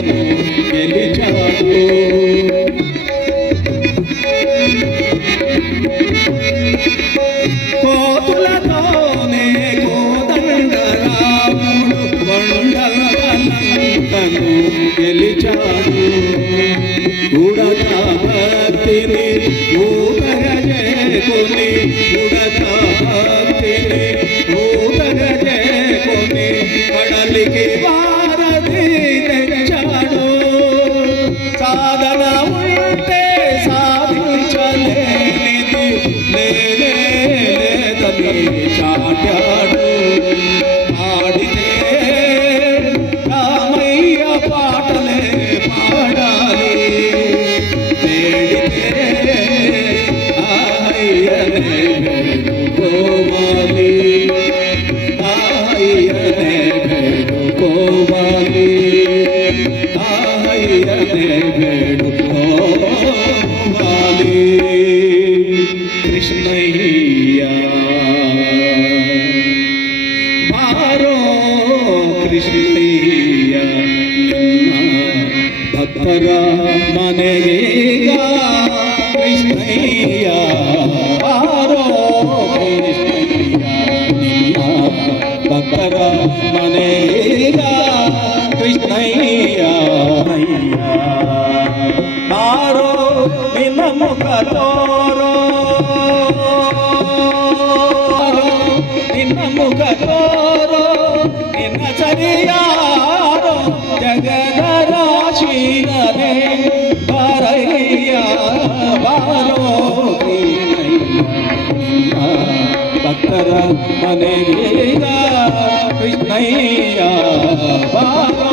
తను గెలిచాడు కోతులతోనే కోదండ రాముడు గెలిచాడు భక్తిని ఊతగ చేకుని కడలికి చాటాడు పాడితే రామయ్య పాటలే పాడాలి వేడితే ఆయనే వేడుకోవాలి ఆయనే వేడుకోవాలి ఆయనే వేడుకోవాలి ಭಕ್ತರ ಮನೆಗೆ ಕೃಷ್ಣಯ್ಯ ಭಕ್ತರ ಮನೆಗೆ ಕೃಷ್ಣಯ್ಯ ನಾರೋ ನಿನ್ನ ಮುಖ ತೋರೋ ನಿನ್ನ ಮುಖ ತೋರೋ ನಿನ್ನ ಸರಿಯಾ జగదరాశీరే భరయ్యా బారోగి భక్తర మనే కృష్ణయ్యా బారో